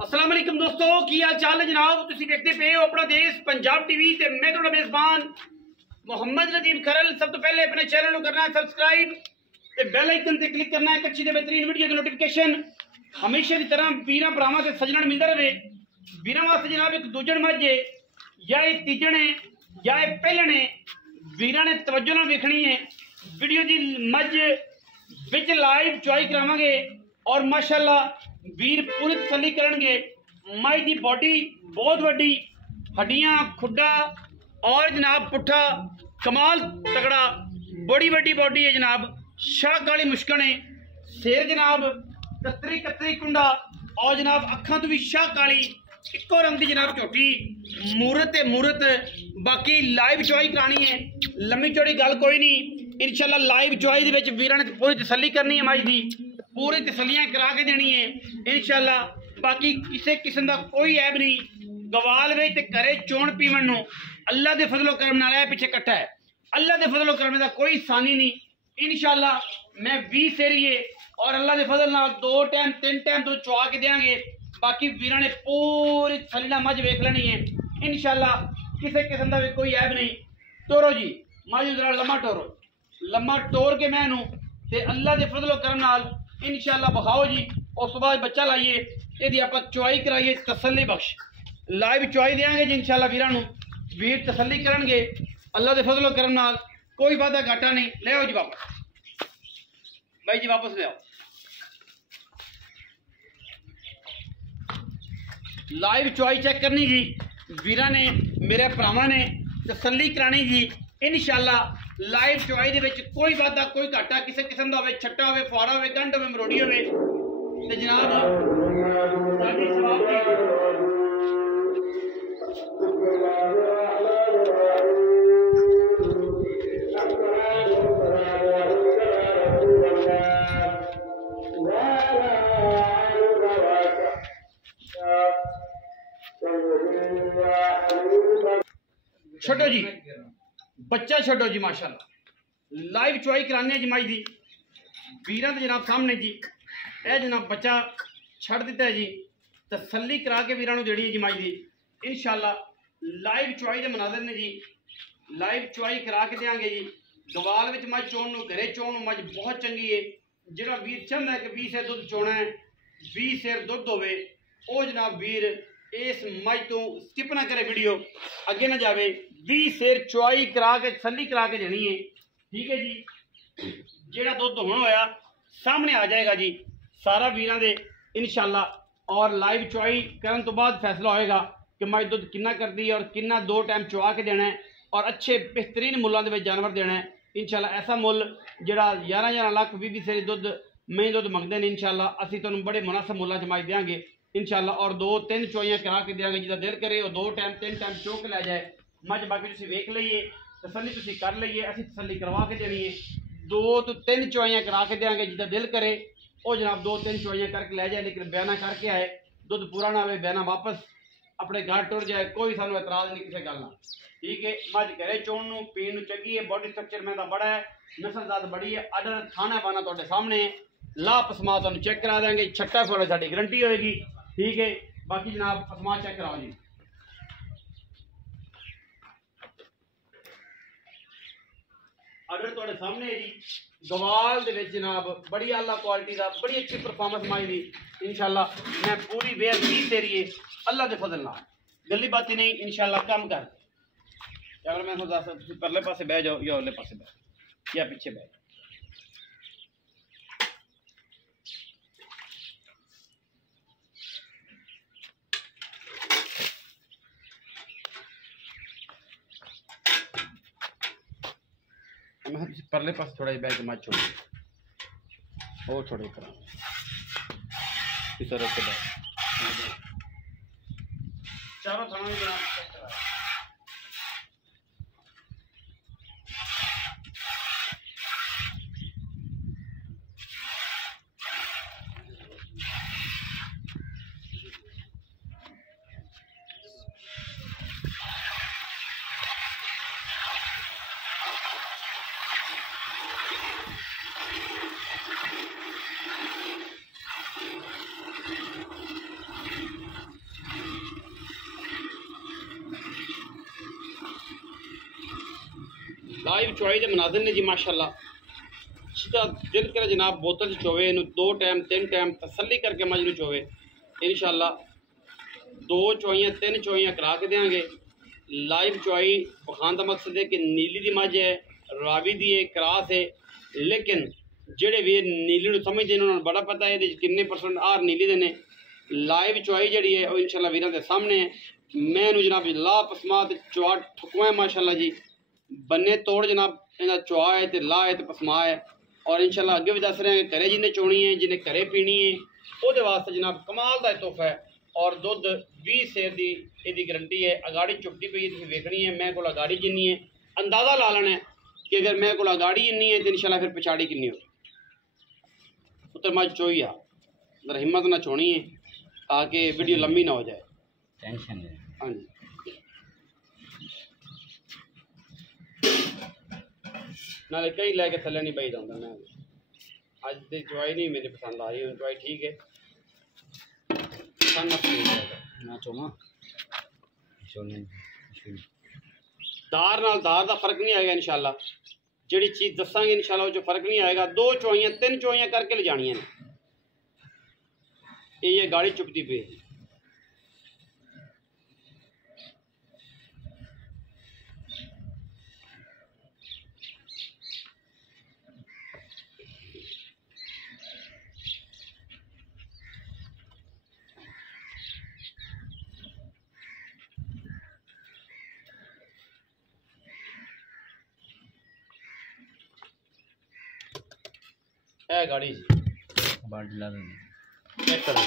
अस्सलाम वालेकुम दोस्तों, की हाल चाल है जनाब। तुसीं देखते पे हो अपना देश पंजाब टीवी ते मैं तुहाडा मेज़बान मोहम्मद नदीम खरल। सब तो पहले अपने चैनल को करना है सब्सक्राइब ते बेल आइकन ते क्लिक करना है अच्छी ते बेहतरीन वीडियो की नोटिफिकेशन हमेशा की तरह वीरां भरावां ते सज्जणां मिलता रहे। वीरां वास्ते जनाब एक दूजण मज है या एक तीजण है या एक पहलण है। वीरां ने तवज्जो नाल वेखनी है वीडियो की। मज विच लाइव चुआई करावांगे और माशाअल्लाह वीर पूरी तसल्ली करनगे। मज की बॉडी बहुत वड्डी, हड्डियां खुड्डा और जनाब पुट्ठा कमाल तगड़ा, बड़ी वड्डी बॉडी है जनाब। शाह काली मुश्कन है, सिर जनाब कतरी कतरी कुंडा और जनाब अखां तो भी शाह काली इको रंग की जनाब झोटी, मूरत है मूरत। बाकी लाइव चुआई करानी है, लम्मी चौड़ी गल कोई नहीं। इंशाल्लाह लाइव चुआई दे वीरां ने पूरी तसल्ली करनी है, मज की पूरी तसलियां करा के देनी है इंशाल्लाह। बाकी किसी किस्म का कोई ऐब नहीं। गवाल वे ते करे चोण पीवन नो अल्लाह दे फजलो करम नाल ऐ पिछे कट्ठा है। अल्लाह दे फजलो करम दा कोई सानी नहीं। इंशाल्लाह मैं 20 सेरिए और अल्लाह दे फजल नाल 2 टाइम 3 टाइम तो चुआ के देंगे। बाकी वीरां ने पूरी तसल्ली नाल मज वेख लेनी है इंशाल्लाह, किसी किस्म का भी कोई ऐब नहीं। टोरो जी मज जरा लम्मा टोरो, लम्मा टोर के मैनू ते अल्लाह दे फजलो करम नाल इंशाल्लाह बखाओ जी। उस बाद बच्चा लाइए यदि आप चुआई कराइए तसल्ली बख्श लाइव चुआई देंगे जी इंशाल्लाह। वीरां नू वीर तसल्ली करनगे अल्लाह दे फजलो करम नाल, कोई वादा घाटा नहीं। ले आओ जी वापस, भाई जी वापस ले आओ। लाइव चुआई चेक करनी जी वीरां ने, मेरे भरावां ने तसल्ली करानी जी इंशाल्लाह। लाइव चुआई दे विच कोई वादा कोई घाटा किसी किस्म का होवे, छट्टा होवे, फुआरा होवे, गंढ होवे, मरोड़ी होवे ते जनाब साडी सवाब छड्डो जी, बच्चा छड्डो जी। माशाल्लाह लाइव चुआई कराने जी मज दी वीरां दे जनाब सामने जी। यह जनाब बच्चा छड़ दिता है जी, तसल्ली करा के वीरां नू देनी है जी मज दी इंशाल्लाह। लाइव चुआई दे मनाजर ने जी, लाइव चुआई करा के देंगे जी। गवाल विच मज चोण नू घरे चोण नू मज बहुत चंगी है। जिहड़ा वीर चाहता है कि 20 सेर दुध चोना है, 20 सेर दुध होवे, ओ जनाब वीर इस मज तो स्किप ना करे, वीडियो अगे ना जावे। 20 सेर चुआई करा के तसल्ली करा के देनी है, ठीक है जी। जेड़ा दुध हुण होया सामने आ जाएगा जी सारा वीरां दे इंशाल्लाह। और लाइव चुआई करन तो बाद फैसला होएगा कि मज दुध कितना करती है और कितना 2 टाइम चुआ के देना है और अच्छे बेहतरीन मुल्लां दे विच जानवर देना है इंशाल्लाह। ऐसा मुल जेड़ा 11 लाख 20 सेर दुध मई दुध मंगते हैं इंशाल्लाह, असीं तुहानूं बड़े मुनासिब मुल्लां च मज देंगे इंशाल्लाह। और 2-3 चुआइयां करा के देंगे, जिदा दिल करे और 2 टाइम 3 टाइम चो के लै जाए मज। बाकी तुसीं वेख लईए, तसल्ली तुसीं कर लईए, असीं तसल्ली करवा के देनी है। 2 तो 3 चुआइयां करा के देंगे, जिदा दिल करे वो जनाब 2-3 चुआइयां करके लै जाए, लेकिन बयाना करके आए, दुध पूरा ना हो बयाना वापस अपने घर टुर जाए, कोई सानू एतराज नहीं किसी गल ना, ठीक है। मज घरे चोण नू पीण नू चंगी है, बॉडी स्ट्रक्चर में बड़ा है, नस्लजात बड़ी है, अडर खाना पाना तुहाडे सामने है। ला पसमा तुहानू चेक करा देंगे, छट्टा फोड़े साडी गारंटी होएगी, ठीक है। बाकी जनाब पसमा चेक कराओ जी। ऑर्डर तुहाडे सामने है जी। गवाल दे विच जनाब बड़ी आला क्वालिटी का, बड़ी अच्छी परफॉर्मेंस माई दी इंशाल्लाह। मैं पूरी वेयर 20 तेरी है अल्लाह दे फजल नाल, गली बाती नहीं इंशाल्लाह। कम कर कैमरा मैन दस परले पासे बह जाओ या उरले पासे बह या पीछे बह। मैं परले पास थोड़ा बैग मत छोड़ और थोड़े करा इस तरह से चारों थाना में लाइव चुआई के मनाजिर ने जी माशाल्लाह। जिसका दिल करे जनाब बोतल चोवे इन 2 टाइम 3 टाइम तसल्ली करके मज नूं चोवे इंशाल्लाह 2 चुआइयां 3 चुआइयां करा के देंगे। लाइव चुआई बखान का मकसद है कि नीली दी मज है, रावी दी है, क्रास है, लेकिन जेड़े वीर नीली नूं समझदे ने उन्होंने बड़ा पता है ये किन्ने परसेंट आर नीली दे ने। लाइव चुआई जड़ी है वो इंशाल्लाह वीरां दे सामने है। मैं जनाब ला पसमात चुआ ठुकवा है माशाल्लाह जी, बन्ने तोड़ जनाब इहदा चुआ है तो ला है तो पसमा है। और इंशाल्लाह अगे भी दस रहे हैं घरे जिन्हें चोनी है जिन्हें घरे पीनी है वो वास्ते जनाब कमाल का तोहफा है। और दुध 20 सेर की यदी गारंटी है। अगाड़ी चुपती पई तुसीं वेखनी है, मैं को अगाड़ी जिन्नी है अंदाज़ा ला लेना है कि अगर मैं को अगाड़ी इन्नी है तो इंशाल्लाह फिर पिछाड़ी किन्नी हो उत्तर मज चोई आ। जरा हिम्मत ना छोड़ी है ताकि वीडियो लंबी ना हो जाए। टेंशन है। हाँ जी नाले कई लैके थले नहीं बही जाता। मैं अज की चुआई नहीं मेरी पसंद आ रही, चुआई ठीक है ना चोमा दार नाल दार का फर्क नहीं आएगा इंशाल्लाह। जिहड़ी चीज़ दसांगे इंशाल्लाह वो जो फर्क नहीं आएगा। 2 चुआइयां 3 चुआइयां करके ले जानियां ने। ये गाड़ी चुपती पे है गाड़ी बाल्टी ला चेक करो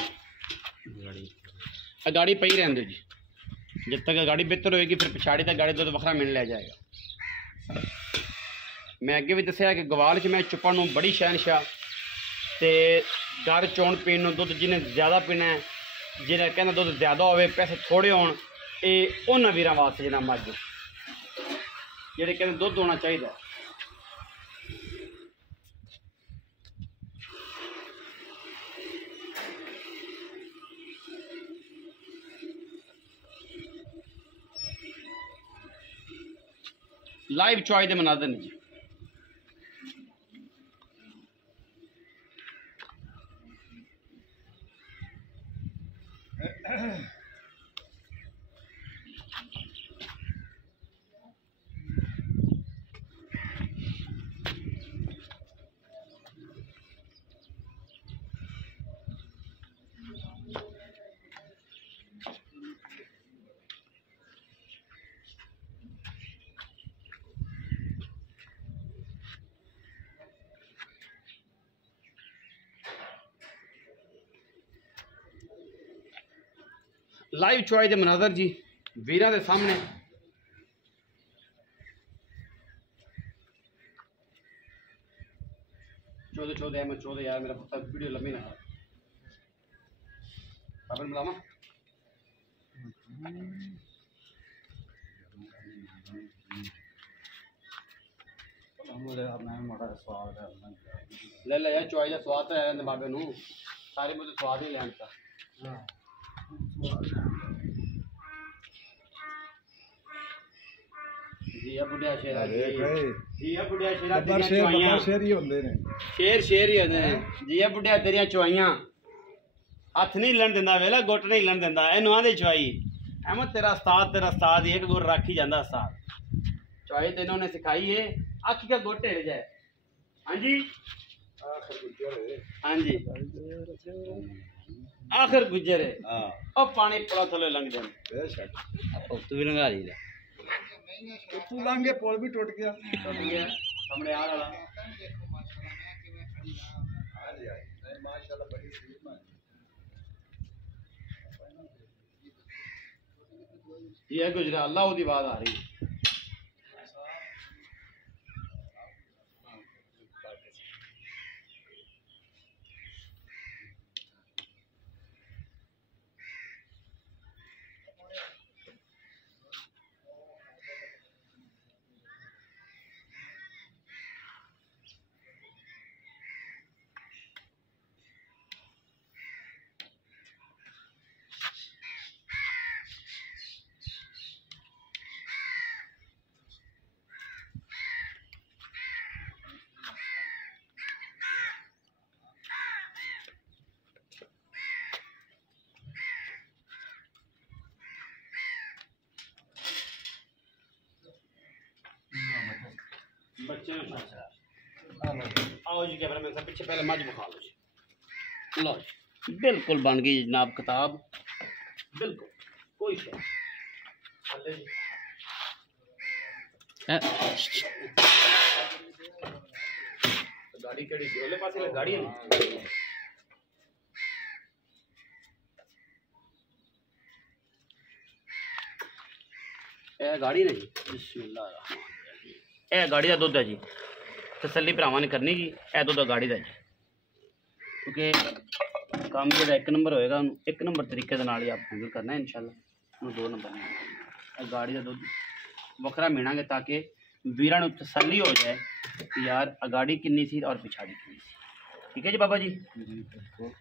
गाड़ी पई रहने दो जी। जब तक गाड़ी बेहतर होएगी फिर पिछाड़ी तक गाड़ी दुध वखरा मिल लिया जाएगा। मैं अगे भी दसिया कि गवाल च मैं चुप्पन नूं बड़ी शहनशाह ते घर चोण पीण नूं दुध जिन्हें ज़्यादा पीना है, जिन्हें कहना दुध ज़्यादा होवे पैसे थोड़े होण, ये उन्हां वीरां वास्ते जिन्हां मज जेह्ड़े कहते दुध होना चाहिए। लाइव चुआई दे मनाजर ने जी। लाइव चुआई दे मनाजर जी वीरां दे सामने। चौदह चौदह अहमद 14 यार मेरा पुत्र वीडियो लंबी ना अपन बुलावा। ले ले यार चुआई का स्वाद तो है बाबे नूं सारे मुझे स्वाद ही लैन सा। जी बुढ़िया शेरा जी बुढ़िया शेरा शेर ही होंदे ने शेर ही होंदे ने जी बुढ़िया तेरिया चुआइयां हथ नहीं हिलन दिंदा वेला गुट नहीं हिलन दिंदा इहनूं आंदे चुआई अहमद तेरा उस्ताद ही एक गुर रख ही जांदा उस्ताद चुआई तो इन्होंने सिखाई है अख का गुट हिल जाए। हाँ जी हाँ जी आखिर गुजर है और पानी पड़ा थले लंघ जाए तू भी लंघा ली तू लांगे पोल भी टूट गया हमने आ रहा माशाल्लाह बड़ी ये गुजरा अल्लाह की आवाज आ रही है। बच्चे में आओ जी कैमरा मैन साहब पीछे पहले मज बखा लो जी लो जी बिल्कुल बन गई जनाब किताब बिल्कुल कोई शक हल्ले जी गाड़ी केड़ी सी ओले पासे गाड़ी है ए गाड़ी नहीं बिस्मिल्लाह ए गाड़ी का दुध है जी तसल्ली भरावां ने करनी जी ए दुध गाड़ी का जी क्योंकि काम जो एक नंबर होएगा एक नंबर तरीके दे नाल ही आप हैंडल करना है इंशाल्लाह दो नंबर नहीं गाड़ी का दुध वखरा मिलांगे ताकि वीरां नूं तसल्ली हो जाए कि यार अगाड़ी किन्नी सी और पिछाड़ी किन्नी सी ठीक है जी बाबा जी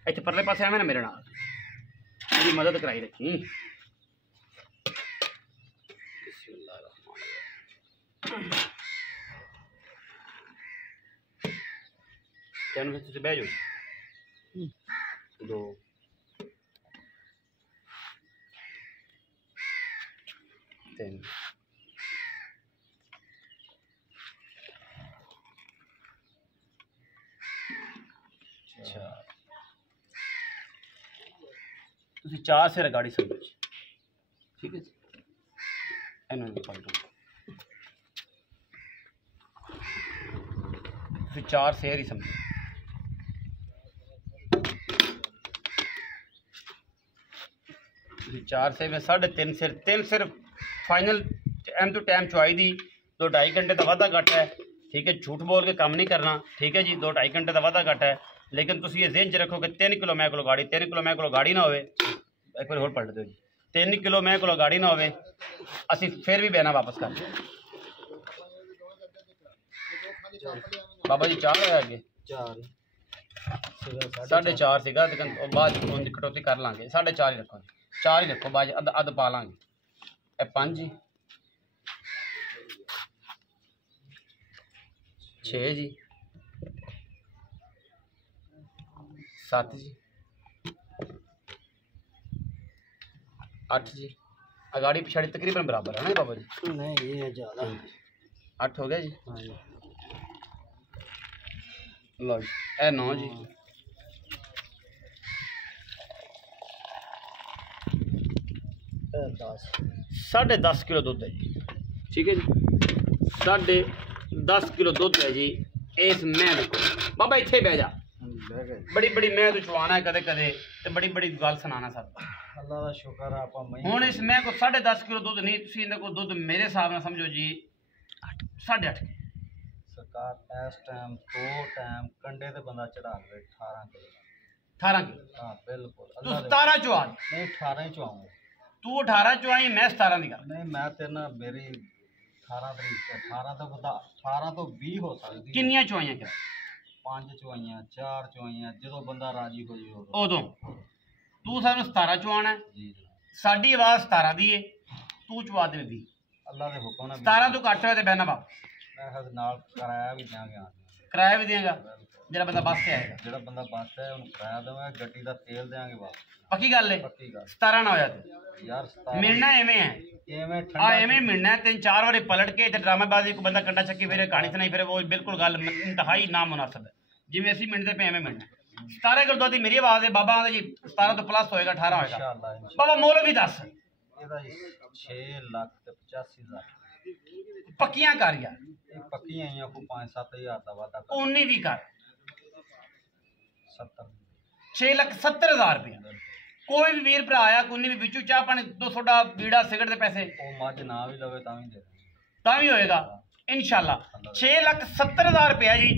इत्थे परले पासे आवे ना मेरे नाल मेरी मदद कराई रखी कैनवस से बह जाओ दो तीन चार से गाड़ी समझो ठीक है जी चार शेर ही समझो चार से में 3.5 तीन सिर्फ फाइनल एम टू टाइम चुआई दी 2-2.5 घंटे का वाधा घट है ठीक है झूठ बोल के काम नहीं करना ठीक है जी 2-2.5 घंटे का वाधा घट है लेकिन तुम ये जेहन च रखो कि 3 किलो मैं को गाड़ी 3 किलो मैं को गाड़ी ना हो एक बार होर पलट दो जी 3 किलो मैं को गाड़ी ना हो असी फिर भी बहना वापस कर बाबा जी 4 है अगे 4.5 सीगा लेकिन बाद कटौती कर लाँगे 4.5 ही रखो 4 ही रखो बाद अध पा लाँगे 5 जी 6 जी 7 जी 8 जी अगाड़ी पिछाड़ी तकरीबन बराबर है ना बाबा जी नहीं ये ज़्यादा 8 हो गया जी हाँ जी लो जी ए 9 जी 10.5 किलो दूध है जी ठीक है जी 10.5 किलो दूध है जी इस मैं देखो बाबा इत्थे बह जा बड़ी बड़ी मैं तो चुआना है कदे कदे ते बड़ी बड़ी गल सुनाना सब अल्लाह का शुक्र आप हुण इस मैं को 10.5 किलो दूध नहीं तुसीं इहदे को दूध मेरे हिसाब नाल समझो जी 8.5 सरकार इस टाइम 2 टाइम कंडे ते बंदा चढ़ा ले 18 किलो 18 किलो हाँ बिल्कुल तू 17 चुआ नहीं 18 ही चुआऊंगा तू 18 चुआई मैं 17 दी गल नहीं मैं तेरे ना मेरी 18 तरीक 18 तो बता 18 तो 20 हो सकती किन्नियां चुआइयां कर 5 चुआइयां 4 चुआइयां जो बंदा राजी हो जाए उदों तू सानू 17 चुआना है जी साडी आवाज 17 दी है तू चुआ दे 20 अल्लाह के हुक्म ने 17 तो घट होए ते बहना बाप मैं हद नाल कराया भी देंगे किराया भी देगा जेड़ा बंदा बस से आएगा ਜਿਹੜਾ ਬੰਦਾ ਬੱਸ ਹੈ ਉਹਨੂੰ ਕਿਰਾਇਆ ਦੇਵਾਂਗੇ ਗੱਡੀ ਦਾ ਤੇਲ ਦੇਵਾਂਗੇ ਵਾਪਸ पक्की गल है ਪੱਕੀ ਗੱਲ 17 ना होया ते ਯਾਰ मिलना एवें है ਐਵੇਂ आ ਠੰਡਾ एवें मिलना है 3-4 बारी पलट के ते ड्रामेबाजी को बंदा कंडा चक्की फिरे कहानी सुनाई फिरे वो बिल्कुल गल इंतहाई नामुनासिब है जिवें ਅਸੀਂ मिलते पे एवें मिलना 17 किलो दूध मेरी आवाज है बाबा जी 17 तो प्लस होएगा 18 होएगा इंशाअल्लाह बाबा मोल भी दस ਇਹਦਾ 6,85,000 पक्कियां कर यार ਇਹ ਪੱਕੀਆਂ ਆਈਆਂ ਕੋ 5-7 ਹਜ਼ਾਰ ਦਾ ਵਾਦਾ उन्नी भी कर 70 6,70,000 रुपया कोई भी वीर भरा आया कोई भी बिचू चाह पानी 200 बीड़ा सिगरेट के पैसे ਉਹ ਮੱਝ ਨਾ ਵੀ ਲਵੇ ਤਾਂ ਵੀ ਦੇ ਤਾਂ ਵੀ ਹੋਏਗਾ ਇਨਸ਼ਾਅੱਲਾ 6,70,000 रुपया जी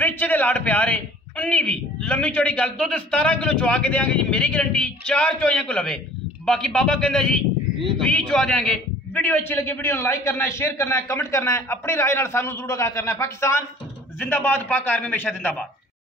ਵਿੱਚ ਦੇ ਲਾੜ ਪਿਆਰੇ 19 ਵੀ ਲੰਮੀ ਚੌੜੀ ਗੱਲ ਦੁੱਧ 17 ਕਿਲੋ ਚੁਆ ਕੇ ਦੇਾਂਗੇ ਜੀ ਮੇਰੀ ਗਾਰੰਟੀ 4 ਚੋਈਆਂ ਕੋ ਲਵੇ ਬਾਕੀ ਬਾਬਾ ਕਹਿੰਦਾ ਜੀ 20 ਚੁਆ देंगे वीडियो अच्छी लगी वीडियो लाइक करना है शेयर करना है कमेंट करना है अपनी राय नाल सानू जरूर आगाह करना है पाकिस्तान जिंदाबाद पाक आर्मी हमेशा जिंदाबाद।